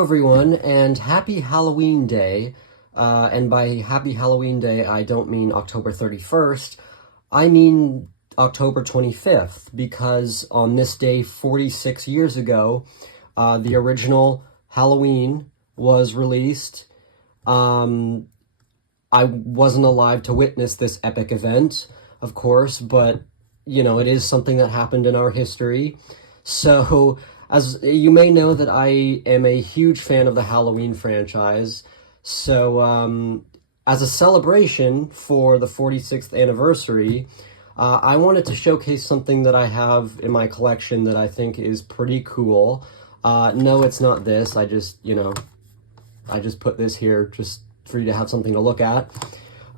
Hello everyone, and happy Halloween Day. And by happy Halloween Day, I don't mean October 31st, I mean October 25th, because on this day 46 years ago, the original Halloween was released. I wasn't alive to witness this epic event, of course, but, you know, it is something that happened in our history. So, as you may know, that I am a huge fan of the Halloween franchise. So, as a celebration for the 46th anniversary, I wanted to showcase something that I have in my collection that I think is pretty cool. No, it's not this. I just put this here just for you to have something to look at.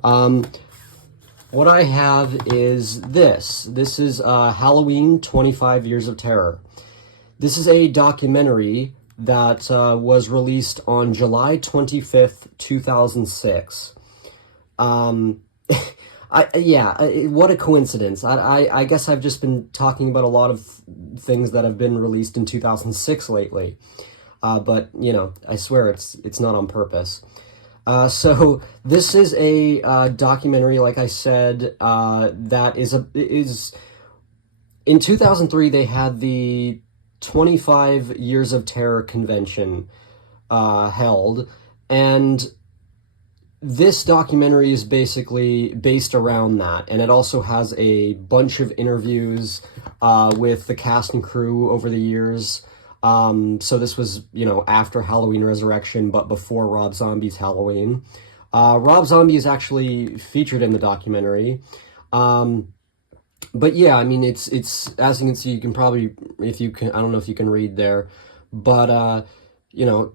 What I have is this. This is Halloween 25 Years of Terror. This is a documentary that was released on July 25th, 2006. What a coincidence. I guess I've just been talking about a lot of things that have been released in 2006 lately. But, you know, I swear it's not on purpose. So this is a documentary, like I said, that is in 2003 they had the 25 Years of Terror convention held, and this documentary is basically based around that, and it also has a bunch of interviews with the cast and crew over the years. So this was, you know, after Halloween Resurrection, but before Rob Zombie's Halloween. Rob Zombie is actually featured in the documentary. But yeah, I mean, it's as you can see, you can probably, I don't know if you can read there, but, you know,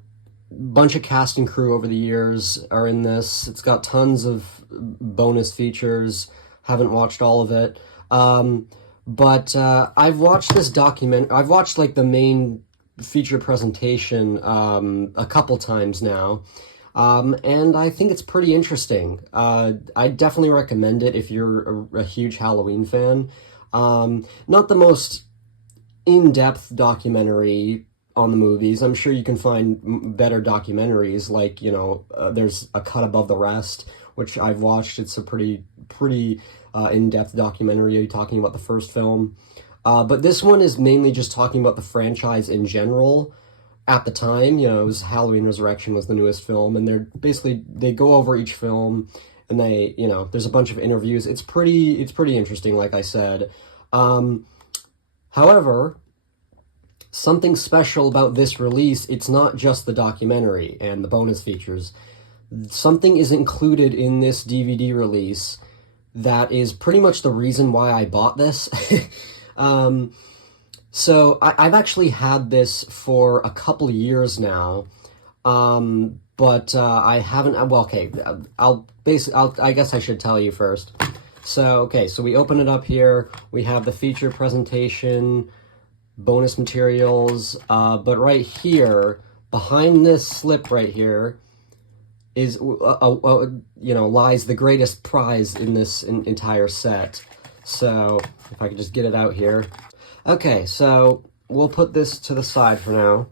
bunch of cast and crew over the years are in this. It's got tons of bonus features. Haven't watched all of it. But I've watched this document. I've watched like the main feature presentation a couple times now, and I think it's pretty interesting. I definitely recommend it if you're a huge Halloween fan. Not the most in-depth documentary on the movies. I'm sure you can find better documentaries, like, you know, there's A Cut Above the Rest, which I've watched. It's a pretty in-depth documentary talking about the first film. But this one is mainly just talking about the franchise in general. At the time, you know, it was Halloween Resurrection was the newest film, and they go over each film, and they, you know, there's a bunch of interviews. It's pretty interesting, like I said. However, something special about this release, it's not just the documentary and the bonus features. Something is included in this DVD release that is pretty much the reason why I bought this. So I've actually had this for a couple years now, but I haven't. Well, okay, I guess I should tell you first. So okay, so we open it up here. We have the feature presentation, bonus materials, but right here, behind this slip right here, is you know, lies the greatest prize in this entire set. So if I could just get it out here. Okay, so we'll put this to the side for now.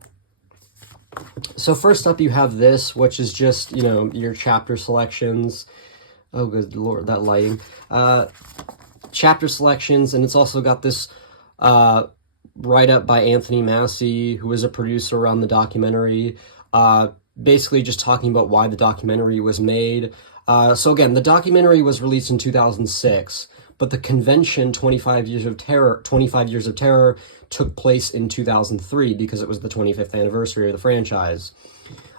So first up you have this, which is just, you know, your chapter selections. Oh, good lord, that lighting. Chapter selections, and it's also got this write-up by Anthony Massey, who is a producer on the documentary, basically just talking about why the documentary was made. So again, the documentary was released in 2006, but the convention 25 Years of Terror took place in 2003 because it was the 25th anniversary of the franchise.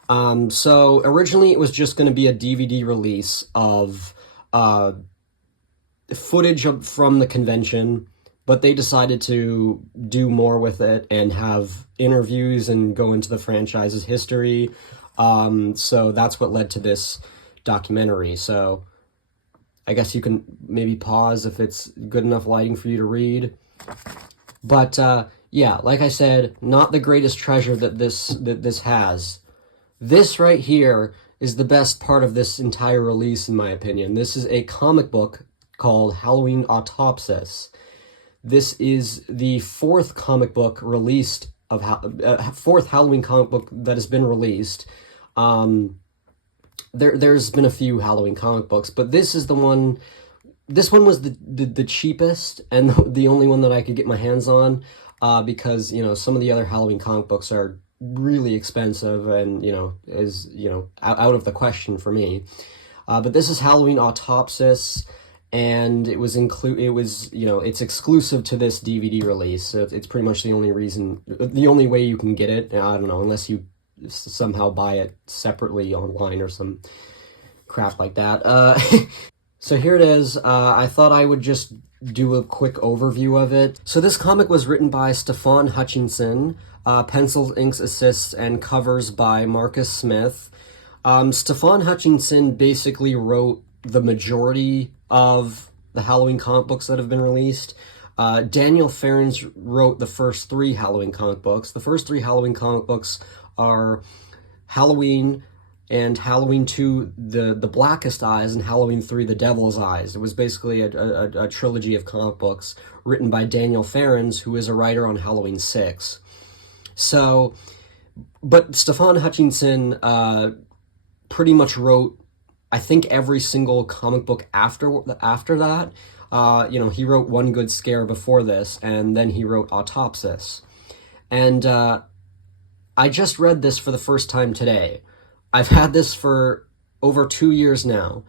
So originally it was just going to be a DVD release of footage from the convention, but they decided to do more with it and have interviews and go into the franchise's history. So that's what led to this documentary. So I guess you can maybe pause if it's good enough lighting for you to read. But yeah, like I said, not the greatest treasure that this has. This right here is the best part of this entire release, in my opinion. This is a comic book called Halloween Autopsis. This is the 4th comic book released fourth Halloween comic book that has been released. There's been a few Halloween comic books, but this is the one. This one was the cheapest and the only one that I could get my hands on, because some of the other Halloween comic books are really expensive and is out of the question for me. But this is Halloween Autopsis, and it's exclusive to this DVD release, so it's pretty much the only way you can get it. I don't know, unless you somehow buy it separately online or some crap like that. So here it is. I thought I would just do a quick overview of it. So this comic was written by Stefan Hutchinson, pencils, inks, assists, and covers by Marcus Smith. Stefan Hutchinson basically wrote the majority of the Halloween comic books that have been released. Daniel Ferrens wrote the first 3 Halloween comic books. The first 3 Halloween comic books are Halloween and Halloween 2, The Blackest Eyes, and Halloween 3, The Devil's Eyes. It was basically a trilogy of comic books written by Daniel Ferrens, who is a writer on Halloween 6. So, but Stefan Hutchinson pretty much wrote, I think, every single comic book after that. He wrote One Good Scare before this, and then he wrote Autopsis. And I just read this for the first time today. I've had this for over 2 years now,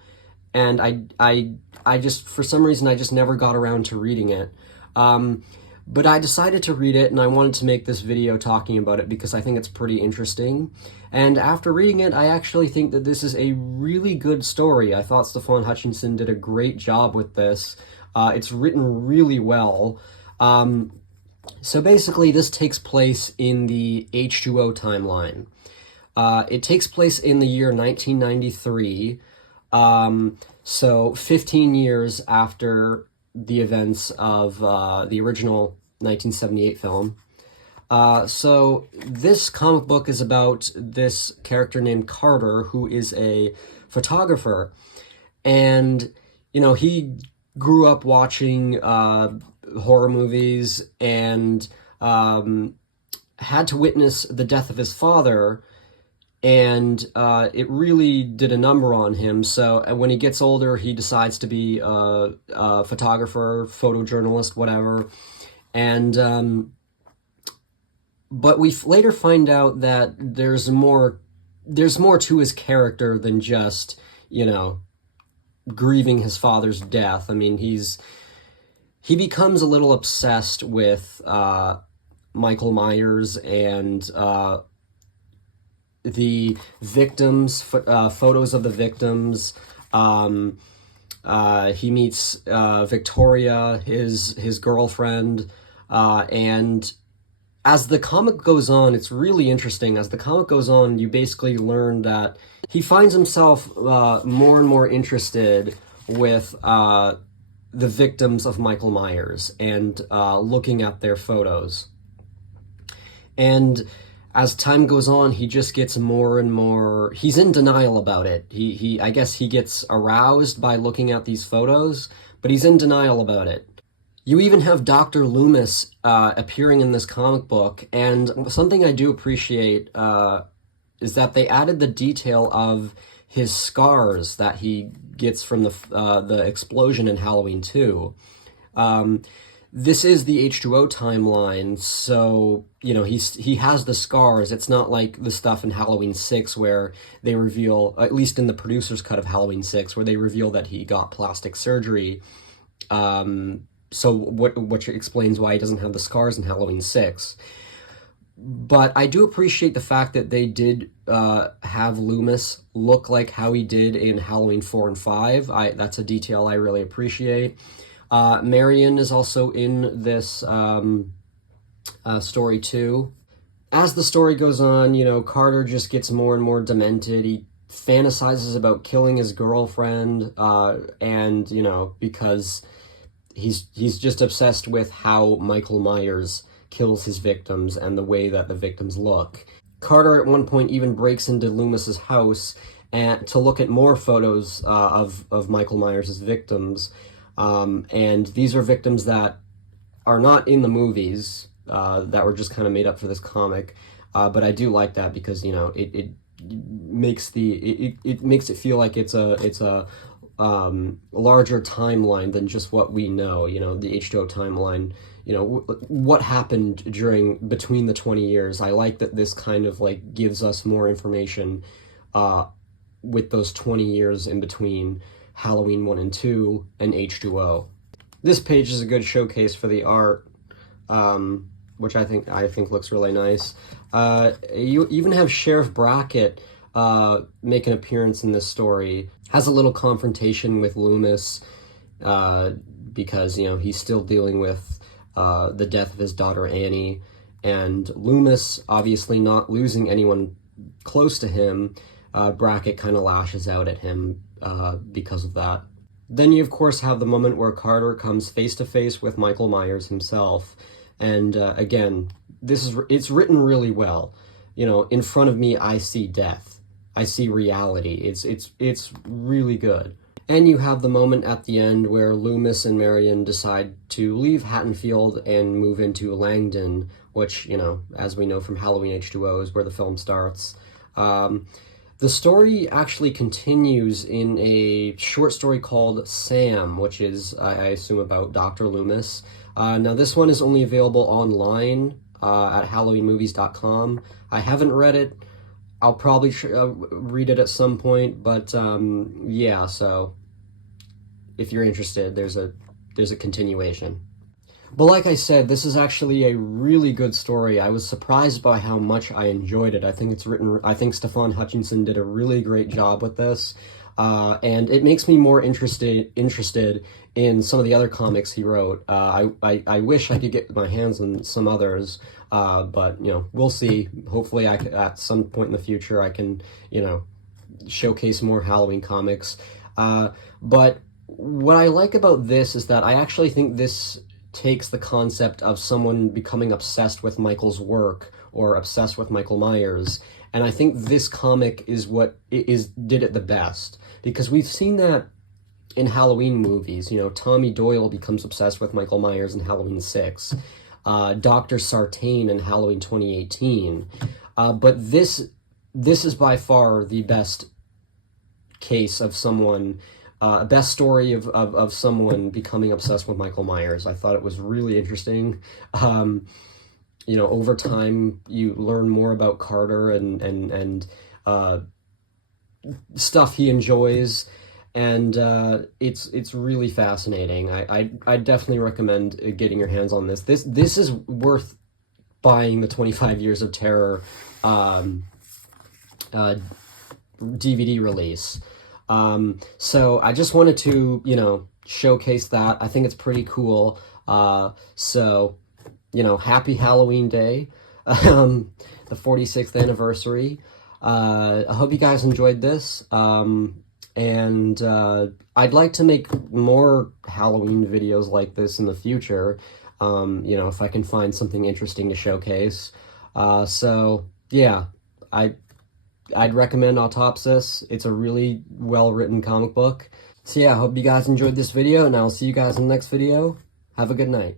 and I just, for some reason, I just never got around to reading it. But I decided to read it, and I wanted to make this video talking about it because I think it's pretty interesting. And after reading it, I actually think that this is a really good story. I thought Stefan Hutchinson did a great job with this. It's written really well. So basically, this takes place in the H2O timeline. It takes place in the year 1993, so 15 years after the events of the original 1978 film. So this comic book is about this character named Carter, who is a photographer, and he grew up watching horror movies and had to witness the death of his father, and it really did a number on him. So when he gets older, he decides to be a photographer, photojournalist, whatever. And but we later find out that there's more to his character than just grieving his father's death. I mean, he becomes a little obsessed with Michael Myers and the victims, photos of the victims. He meets Victoria, his girlfriend, and as the comic goes on, it's really interesting. As the comic goes on, you basically learn that he finds himself more and more interested with the victims of Michael Myers and looking at their photos. And as time goes on, he just gets more and more, he's in denial about it. I guess he gets aroused by looking at these photos, but he's in denial about it. You even have Dr. Loomis appearing in this comic book, and something I do appreciate is that they added the detail of his scars that he gets from the explosion in Halloween 2. This is the H2O timeline, so he has the scars. It's not like the stuff in Halloween 6 where they reveal, at least in the producer's cut of Halloween 6, where they reveal that he got plastic surgery. So which explains why he doesn't have the scars in Halloween 6. But I do appreciate the fact that they did have Loomis look like how he did in Halloween 4 and 5. That's a detail I really appreciate. Marion is also in this story too. As the story goes on, Carter just gets more and more demented. He fantasizes about killing his girlfriend, and because he's just obsessed with how Michael Myers kills his victims and the way that the victims look. Carter at one point even breaks into Loomis's house to look at more photos of Michael Myers' victims. And these are victims that are not in the movies. that were just kind of made up for this comic. But I do like that because, you know, it makes it makes it feel like it's a larger timeline than just what we know, you know, the H2O timeline, you know, what happened between the 20 years. I like that this kind of like gives us more information with those 20 years in between Halloween 1 and 2 and H2O. This page is a good showcase for the art, which I think looks really nice. You even have Sheriff Brackett make an appearance in this story. Has a little confrontation with Loomis because, you know, he's still dealing with the death of his daughter Annie, and Loomis obviously not losing anyone close to him. Brackett kind of lashes out at him because of that. Then you of course have the moment where Carter comes face to face with Michael Myers himself, and again, it's written really well. You know, in front of me I see death, I see reality. It's really good. And you have the moment at the end where Loomis and Marion decide to leave Haddonfield and move into Langdon, which, you know, as we know from Halloween H2O, is where the film starts. The story actually continues in a short story called Sam, which is, I assume, about Dr. Loomis. Now, this one is only available online at HalloweenMovies.com. I haven't read it. I'll probably read it at some point, but yeah, so if you're interested, there's a continuation. But like I said, this is actually a really good story. I was surprised by how much I enjoyed it. I think Stefan Hutchinson did a really great job with this, and it makes me more interested in some of the other comics he wrote. I wish I could get my hands on some others, but, you know, we'll see. Hopefully at some point in the future I can, you know, showcase more Halloween comics. But what I like about this is that I actually think this takes the concept of someone becoming obsessed with Michael's work or obsessed with Michael Myers, and I think this comic is what did it the best, because we've seen that in Halloween movies. You know, Tommy Doyle becomes obsessed with Michael Myers in Halloween 6, Dr. Sartain in Halloween 2018, but this is by far the best case of someone, best story of someone becoming obsessed with Michael Myers. I thought it was really interesting. You know, over time you learn more about Carter and stuff he enjoys, and it's really fascinating. I definitely recommend getting your hands on this. This is worth buying the 25 Years of Terror DVD release. So I just wanted to, you know, showcase that. I think it's pretty cool. So, you know, happy Halloween Day, the 46th anniversary. I hope you guys enjoyed this. And I'd like to make more Halloween videos like this in the future, you know, if I can find something interesting to showcase. So, yeah, I'd recommend Autopsis. It's a really well-written comic book. So yeah, I hope you guys enjoyed this video, and I'll see you guys in the next video. Have a good night.